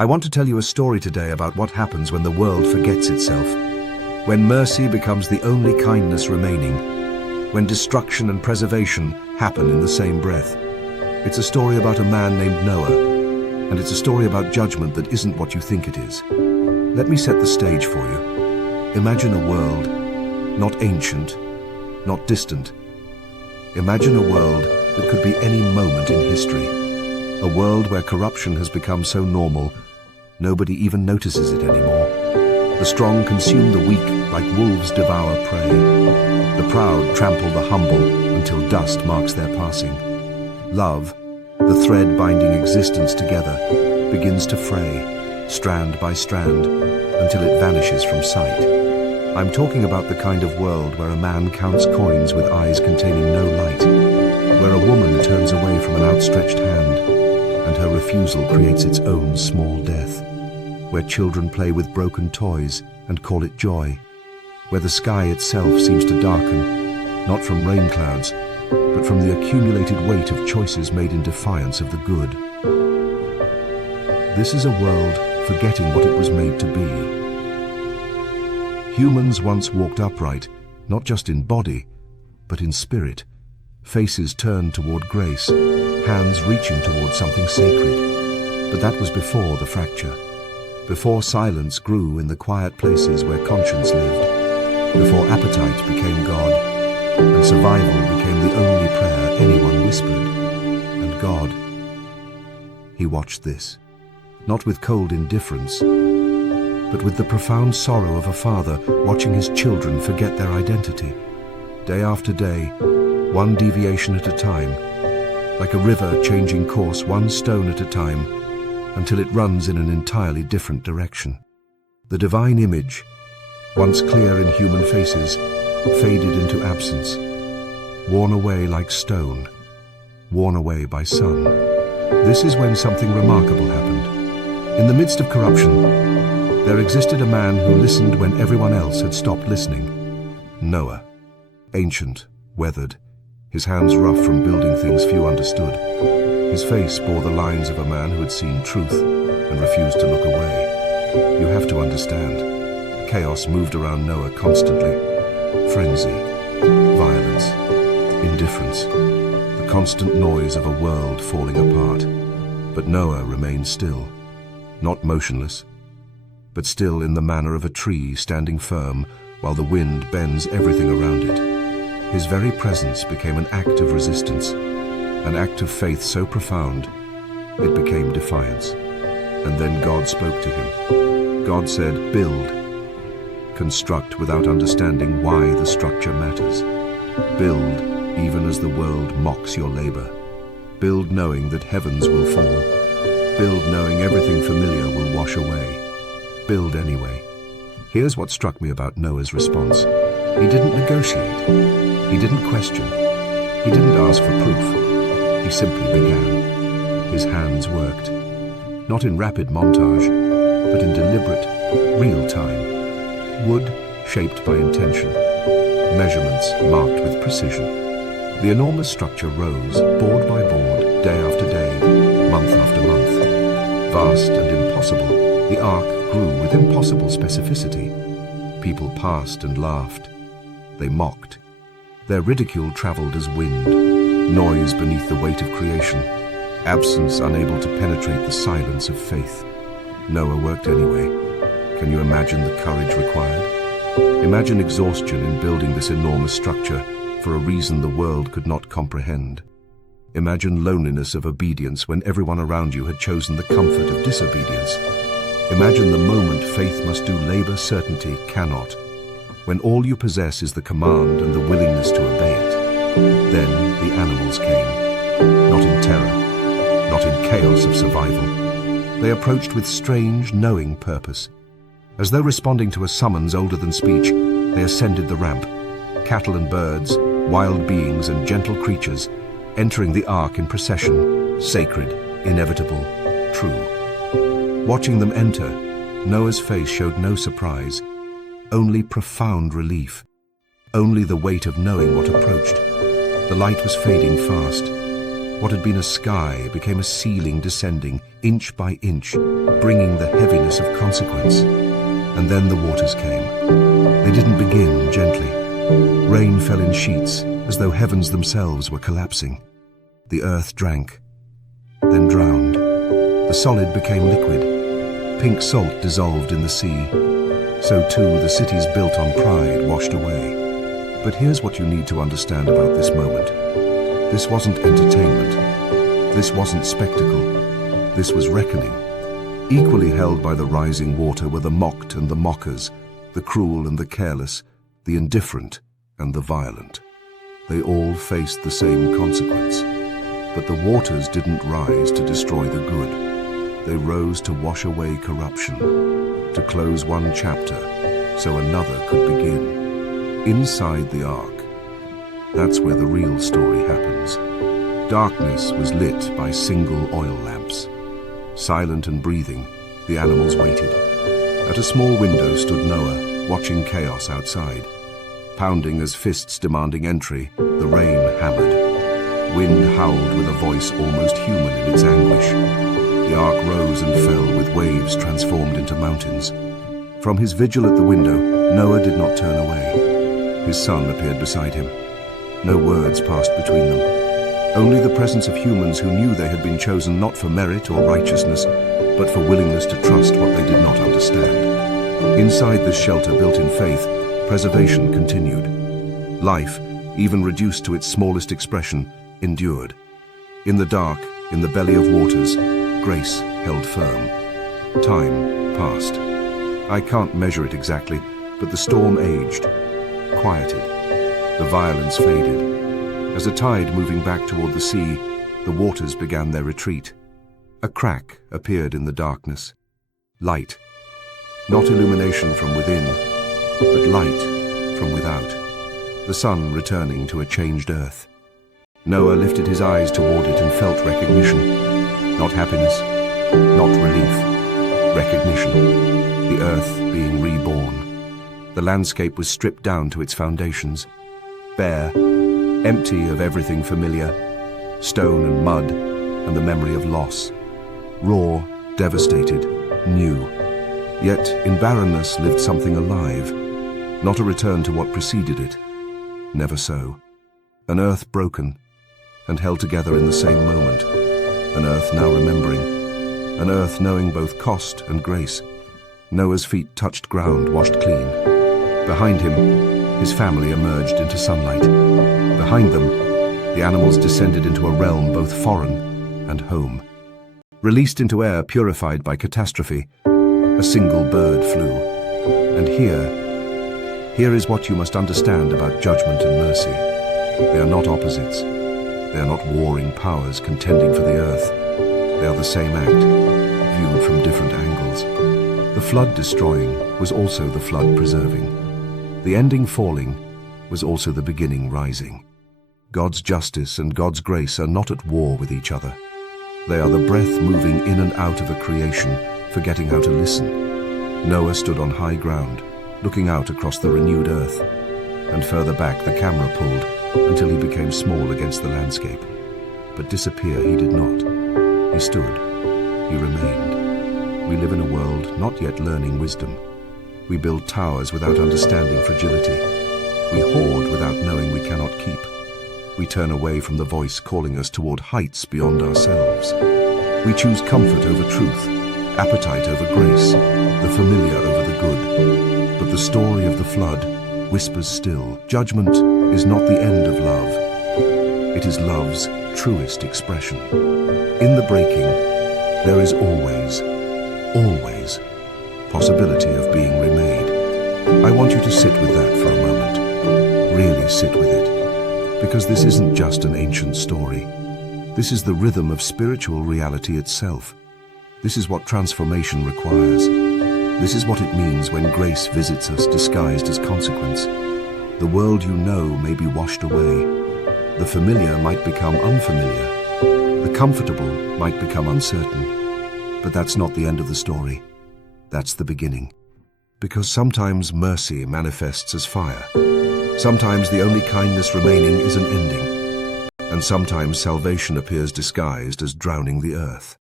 I want to tell you a story today about what happens when the world forgets itself, when mercy becomes the only kindness remaining, when destruction and preservation happen in the same breath. It's a story about a man named Noah, and it's a story about judgment that isn't what you think it is. Let me set the stage for you. Imagine a world, not ancient, not distant. Imagine a world that could be any moment in history. A world where corruption has become so normal, nobody even notices it anymore. The strong consume the weak like wolves devour prey. The proud trample the humble until dust marks their passing. Love, the thread binding existence together, begins to fray, strand by strand, until it vanishes from sight. I'm talking about the kind of world where a man counts coins with eyes containing no light, where a woman turns away from an outstretched hand, and her refusal creates its own small death, where children play with broken toys and call it joy, where the sky itself seems to darken, not from rain clouds, but from the accumulated weight of choices made in defiance of the good. This is a world forgetting what it was made to be. Humans once walked upright, not just in body, but in spirit, faces turned toward grace, hands reaching toward something sacred. But that was before the fracture, before silence grew in the quiet places where conscience lived, before appetite became God, and survival became the only prayer anyone whispered. And God, he watched this, not with cold indifference, but with the profound sorrow of a father watching his children forget their identity. Day after day, one deviation at a time, like a river changing course one stone at a time, until it runs in an entirely different direction. The divine image, once clear in human faces, faded into absence, worn away like stone, worn away by sun. This is when something remarkable happened. In the midst of corruption, there existed a man who listened when everyone else had stopped listening. Noah, ancient, weathered, his hands rough from building things few understood. His face bore the lines of a man who had seen truth and refused to look away. You have to understand. Chaos moved around Noah constantly. Frenzy, violence, indifference, the constant noise of a world falling apart. But Noah remained still, not motionless, but still in the manner of a tree standing firm while the wind bends everything around it. His very presence became an act of resistance, an act of faith so profound, it became defiance. And then God spoke to him. God said, "Build." Construct without understanding why the structure matters. Build even as the world mocks your labor. Build knowing that heavens will fall. Build knowing everything familiar will wash away. Build anyway. Here's what struck me about Noah's response. He didn't negotiate. He didn't question. He didn't ask for proof. He simply began. His hands worked. Not in rapid montage, but in deliberate, real time. Wood shaped by intention. Measurements marked with precision. The enormous structure rose, board by board, day after day, month after month. Vast and impossible, the ark grew with impossible specificity. People passed and laughed. They mocked. Their ridicule traveled as wind, noise beneath the weight of creation, absence unable to penetrate the silence of faith. Noah worked anyway. Can you imagine the courage required? Imagine exhaustion in building this enormous structure for a reason the world could not comprehend. Imagine loneliness of obedience when everyone around you had chosen the comfort of disobedience. Imagine the moment faith must do labor certainty cannot, when all you possess is the command and the willingness to obey it. Then the animals came, not in terror, not in chaos of survival. They approached with strange, knowing purpose. As though responding to a summons older than speech, they ascended the ramp, cattle and birds, wild beings and gentle creatures, entering the ark in procession, sacred, inevitable, true. Watching them enter, Noah's face showed no surprise, only profound relief, only the weight of knowing what approached. The light was fading fast. What had been a sky became a ceiling descending, inch by inch, bringing the heaviness of consequence. And then the waters came. They didn't begin gently. Rain fell in sheets, as though heavens themselves were collapsing. The earth drank, then drowned. The solid became liquid. Pink salt dissolved in the sea. So too the cities built on pride washed away. But here's what you need to understand about this moment. This wasn't entertainment. This wasn't spectacle. This was reckoning. Equally held by the rising water were the mocked and the mockers, the cruel and the careless, the indifferent and the violent. They all faced the same consequence. But the waters didn't rise to destroy the good. They rose to wash away corruption, to close one chapter so another could begin. Inside the ark, that's where the real story happens. Darkness was lit by single oil lamps. Silent and breathing, the animals waited. At a small window stood Noah, watching chaos outside. Pounding as fists demanding entry, the rain hammered. Wind howled with a voice almost human in its anguish. The ark rose and fell with waves transformed into mountains. From his vigil at the window, Noah did not turn away. His son appeared beside him. No words passed between them. Only the presence of humans who knew they had been chosen not for merit or righteousness, but for willingness to trust what they did not understand. Inside this shelter built in faith, preservation continued. Life, even reduced to its smallest expression, endured. In the dark, in the belly of waters, grace held firm. Time passed. I can't measure it exactly, but the storm aged, quieted. The violence faded. As a tide moving back toward the sea, the waters began their retreat. A crack appeared in the darkness. Light. Not illumination from within, but light from without. The sun returning to a changed earth. Noah lifted his eyes toward it and felt recognition. Not happiness, not relief. Recognition. The earth being reborn. The landscape was stripped down to its foundations. Bare, empty of everything familiar, stone and mud, and the memory of loss. Raw, devastated, new. Yet in barrenness lived something alive, not a return to what preceded it. Never so. An earth broken, and held together in the same moment. An earth now remembering. An earth knowing both cost and grace. Noah's feet touched ground washed clean. Behind him, his family emerged into sunlight. Behind them, the animals descended into a realm both foreign and home. Released into air purified by catastrophe, a single bird flew. And here is what you must understand about judgment and mercy. They are not opposites. They are not warring powers contending for the earth. They are the same act, viewed from different angles. The flood destroying was also the flood preserving. The ending falling was also the beginning rising. God's justice and God's grace are not at war with each other. They are the breath moving in and out of a creation, forgetting how to listen. Noah stood on high ground, looking out across the renewed earth, and further back the camera pulled until he became small against the landscape. But disappear he did not. He stood. He remained. We live in a world not yet learning wisdom. We build towers without understanding fragility. We hoard without knowing we cannot keep. We turn away from the voice calling us toward heights beyond ourselves. We choose comfort over truth, appetite over grace, the familiar over the good. But the story of the flood whispers still. Judgment is not the end of love. It is love's truest expression. In the breaking, there is always possibility of being remade. I want you to sit with that for a moment. Really sit with it. Because this isn't just an ancient story. This is the rhythm of spiritual reality itself. This is what transformation requires. This is what it means when grace visits us disguised as consequence. The world you know may be washed away. The familiar might become unfamiliar. The comfortable might become uncertain. But that's not the end of the story. That's the beginning. Because sometimes mercy manifests as fire. Sometimes the only kindness remaining is an ending. and sometimes salvation appears disguised as drowning the earth.